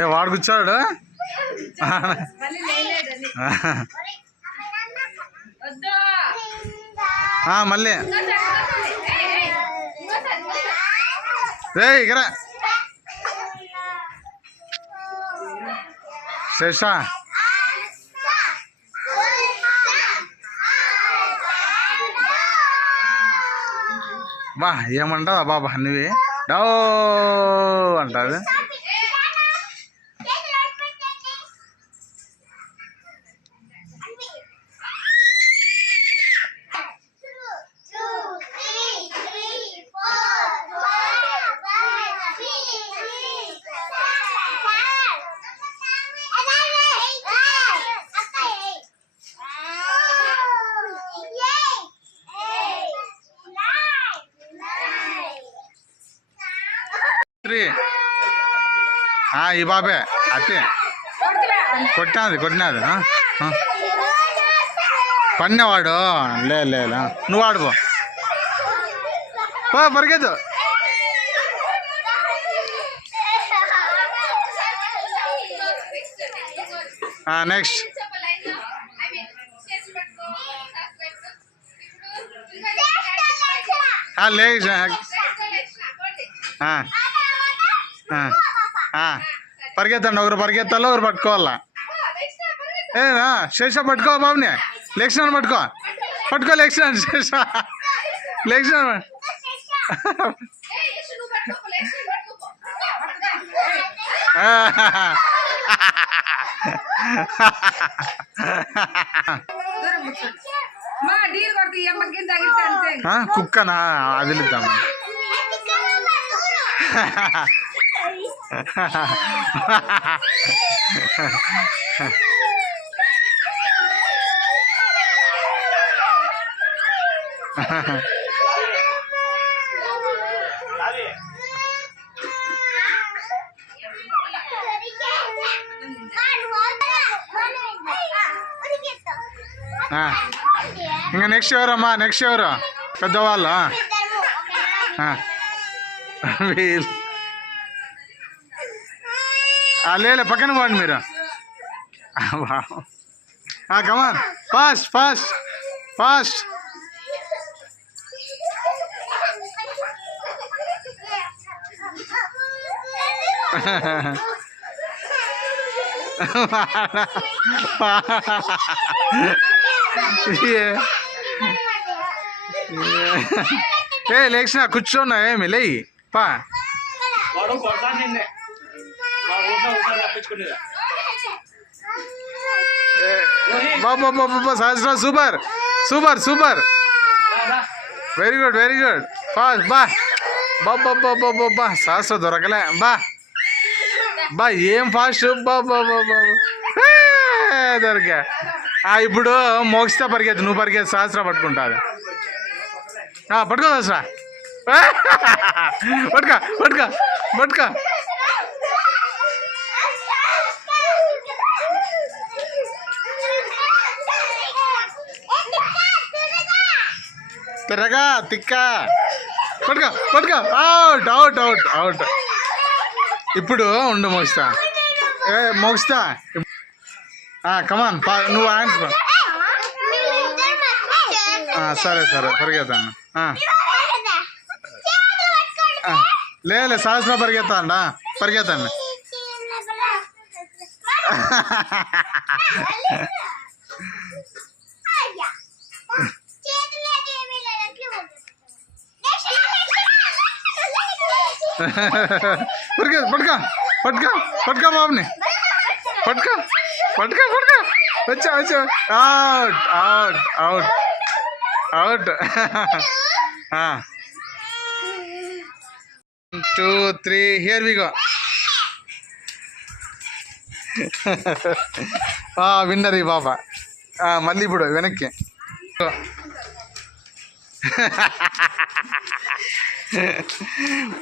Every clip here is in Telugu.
ఏ వాడు కూర్చోడు? మళ్ళీ. రే ఇక్కడ. శేష. బా ఏమంటావు బాబా నువ్వే? డో అంటది త్రీ ఈ బాబే అత్తే కొట్టినది కొట్టినది ఆ, పన్నవాడు లే లే నువ్వు ఆడుకో ఓ పరిగెత్తు నెక్స్ట్ చెప్ప పరిగెత్తండి ఒకరు పరిగెత్తాలో ఒకరు పట్టుకోవాలా? ఏ శేష పట్టుకో బాబుని. లెక్షన్ పట్టుకో. పట్టుకో లెక్షన్ శేష. అంతే కుక్కనా? వదిలిద్దాం ఆ, ఇంకా నెక్స్ట్ ఎవరమ్మా నెక్స్ట్ ఎవరు పెద్దవాళ్ళు ఆ, ఆ. వీళ్ళు ఆ, లేలే పక్కన పోండి మీరు. Come on fast fast fast ఏ. లేచిన కూర్చోన్నా ఏమి లేయి. పా వాడు కొడతాను నిన్నే మా ఊళ్ళో బాబా బాబా Sahasra super. Super super. Very good very good fast బా. బాబా బాబా బాబా సహస్ర దొరకలే. బా. బా ఏం ఫాస్ట్ బా బా బా బా ఏ, దొరికా. ఆ, ఇప్పుడు మోగిస్తే పరిగెత్తు నువ్వు పరిగెత్తు సహస్ర పట్టుకుంటాది. ఆ, పట్టుకో సహస్ర. పట్టుకో పట్టుకో పట్టుకో. తిరగా తిక్క. పట్టుకో పట్టుకో. అవుట్ అవుట్ అవుట్ అవుట్ ఇప్పుడు ఉండు మోగిస్తా. ఏ మోగిస్తా. కమాన్ నువ్వు ఆన్సర్ సరే సరే పరిగెత్తాను. లేదు సహస్ర పరిగెత్తాండా పరిగెత్తండి పరిగెత్తు పట్టుకో పట్టుకో పట్టుకో బాబుని. పట్టుకో పట్టుకో పట్టుకో. వచ్చా వచ్చా. Out out out out two three here we go winner ఈ బాబా. మళ్ళీ ఇప్పుడు వెనక్కి.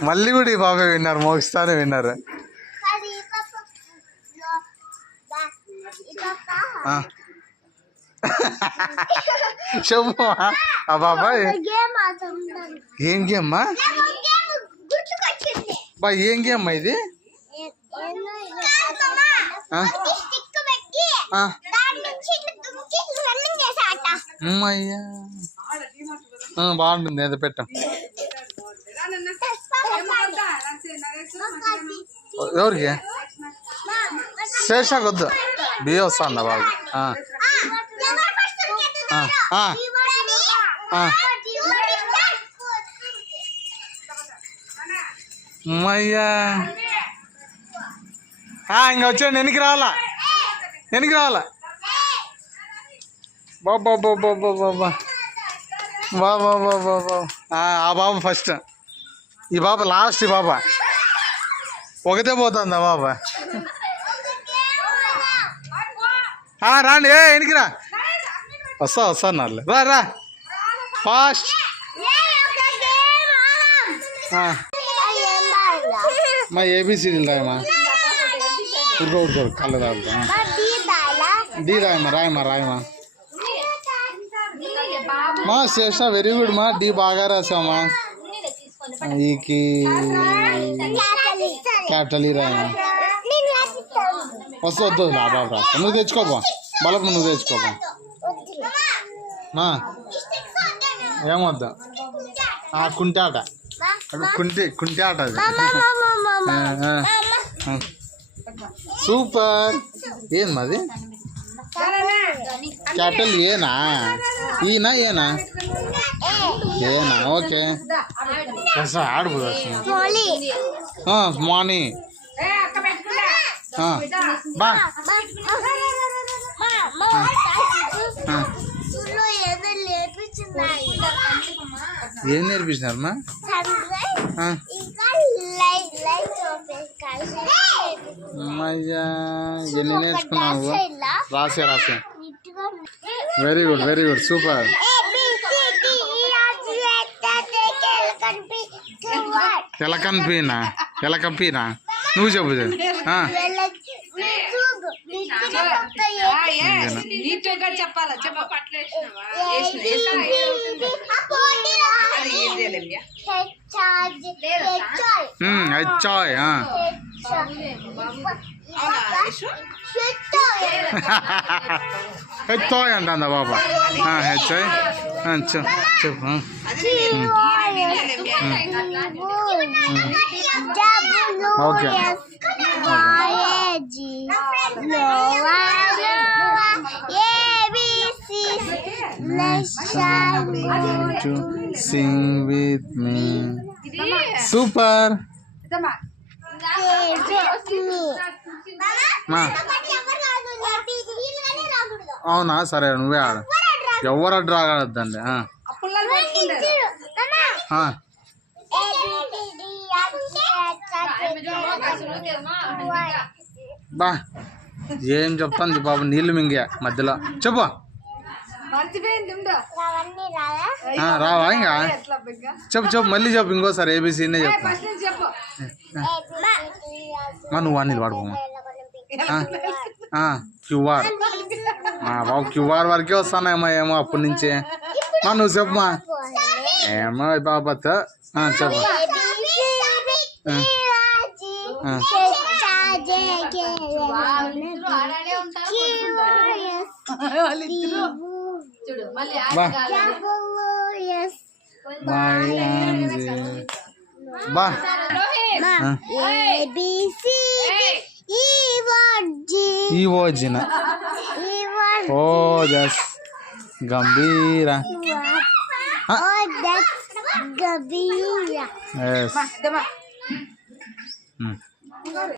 మళ్ళీ కూడా ఈ బాబా విన్నారు మోగిస్తానే విన్నారు. చెప్పు ఆ బాబాయ్. ఏం గేమ్ బా ఏం గేమ్ అమ్మా ఇది? అమ్మయ్యా బాగుంటుంది ఏదో పెట్టు. ఎవరికి? శేషాకు వద్దు వస్తా అన్న బాబు. ఆ, ఆ, ఆ, ఆ. అమ్మయ్యా ఆ, వచ్చాడు వెనక్కి రావాలా? వెనక్కి రావాలా? బాబా బాబా బాబా బాబా బాబా బాబా ఆ బాబు ఫస్ట్. ఈ బాబా లాస్ట్ ఈ బాబా. ఒకటే పోతుందా బాబా ఆ, రాండి ఏ వెనక్కి రా వస్తా వస్తా నాలుగు రా రా ఫాస్ట్ మా ఏబిసిడీలు రాయమా ఉరుకో ఉరుకో కళ్ళు తాగుతా డి రాయమా రాయమా రాయమా మా శేష వెరీ గుడ్ మా డి బాగా రాసామా ఈకి క్యాపిటల్ ఈ వస్తా వద్దు బాబు నువ్వు తెచ్చుకోపా. బలపు నువ్వు తెచ్చుకోపా. మా ఏమొద్దు ఆ కుంటి ఆట. కుంటి కుంటి ఆట అది. సూపర్. ఏం మాది? క్యాపిటల్ ఏనా ఈనా ఏనా ఏనా ఓకే లేపించున్నాయి ఏం నేర్పించినారమ్మా చూపించాలి అమ్మయ్యా ఎన్ని నేర్చుకున్నావు రాసే రాసే very good very good super ఎలకన్ పీనా ఎలకన్ పీనా నువ్వు చెప్పు ఆ. చెప్పాలా చెప్ప అచ్చాయ్ ఆ. హెచ్చాయ్ అంటుందా బాబా ఆ, హెచ్చాయ్ ఆ, చెప్ చెప్పు ఆ. Okay to sing with me. Super మా అవునా? సరే నువ్వే ఆడ. ఎవరు అడ్డు రాగలద్దండి? బా ఏం చెప్తాను బాబు? నీళ్ళు మింగే మధ్యలో. చెప్పు. మర్చిపోయింది రావా? ఇంకా? చెప్పు చెప్పు మళ్ళీ చెప్పు ఇంకోసారి ఏబీసీనే చెప్పు. మా నువ్వు అన్ని వాడుకోమా క్యూఆర్. బాబు క్యూఆర్ వరకే వస్తానేమో ఏమో అప్పటి నుంచే. మా నువ్వు చెప్పమా ఏమో బాబత్ చెప్పు. ఆ. చూడు మళ్ళీ బా Yes. బాయ్ అంజీ. బా ఆ. A B C D E one G ఈ ఓజిన E one oh just Gambheera Oh, that's Gabira. Yes ఇదమ్మా